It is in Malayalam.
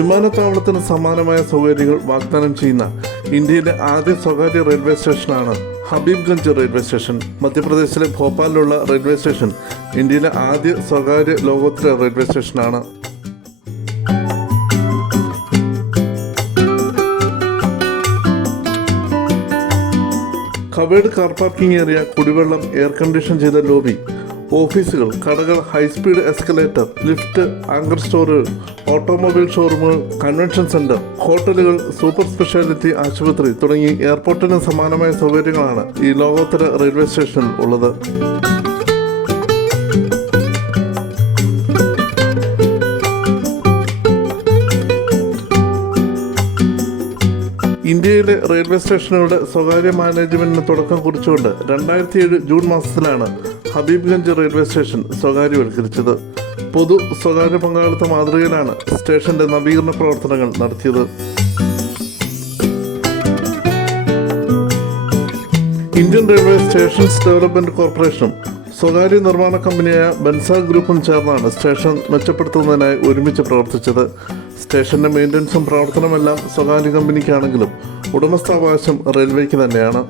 വിമാനത്താവളത്തിന് സമാനമായ സൗകര്യങ്ങൾ വാഗ്ദാനം ചെയ്യുന്ന ഇന്ത്യയിലെ ആദ്യ സ്വകാര്യ റെയിൽവേ സ്റ്റേഷനാണ് ഹബീബ്ഗഞ്ച് റെയിൽവേ സ്റ്റേഷൻ. മധ്യപ്രദേശിലെ ഭോപ്പാലിലുള്ള റെയിൽവേ സ്റ്റേഷൻ ഇന്ത്യയിലെ ആദ്യ സ്വകാര്യ ലോകോത്തര റെയിൽവേ സ്റ്റേഷനാണ്. കവേഡ് കാർ പാർക്കിംഗ് ഏരിയ കുടിവെള്ളം എയർ കണ്ടീഷൻ ചെയ്ത ലോബി ഓഫീസുകൾ കടകൾ high speed escalator lift anchor സ്റ്റോറുകൾ ഓട്ടോമൊബൈൽ ഷോറൂമുകൾ കൺവെൻഷൻ സെന്റർ ഹോട്ടലുകൾ സൂപ്പർ സ്പെഷ്യാലിറ്റി ആശുപത്രി തുടങ്ങി എയർപോർട്ടിന് സമാനമായ സൗകര്യങ്ങളാണ് ഈ ലോകോത്തര റെയിൽവേ സ്റ്റേഷനിൽ ഉള്ളത്. ഇന്ത്യയിലെ റെയിൽവേ സ്റ്റേഷനുകളുടെ സ്വകാര്യ മാനേജ്മെന്റിന് തുടക്കം കുറിച്ചുകൊണ്ട് രണ്ടായിരത്തി ഏഴ് ജൂൺ മാസത്തിലാണ് ഹബീബ്ഗഞ്ച് റെയിൽവേ സ്റ്റേഷൻ സ്വകാര്യവൽക്കരിച്ചത്. പൊതു സ്വകാര്യ പങ്കാളിത്ത മാതൃകയിലാണ് സ്റ്റേഷന്റെ നവീകരണ പ്രവർത്തനങ്ങൾ നടത്തിയത്. ഇന്ത്യൻ റെയിൽവേ സ്റ്റേഷൻസ് ഡെവലപ്മെന്റ് കോർപ്പറേഷനും സ്വകാര്യ നിർമ്മാണ കമ്പനിയായ ബൻസ ഗ്രൂപ്പും ചേർന്നാണ് സ്റ്റേഷൻ മെച്ചപ്പെടുത്തുന്നതിനായി ഒരുമിച്ച് പ്രവർത്തിച്ചത്. സ്റ്റേഷന്റെ മെയിന്റനൻസും പ്രവർത്തനമെല്ലാം സ്വകാര്യ കമ്പനിക്കാണെങ്കിലും ഉടമസ്ഥാവകാശം റെയിൽവേക്ക് തന്നെയാണ്.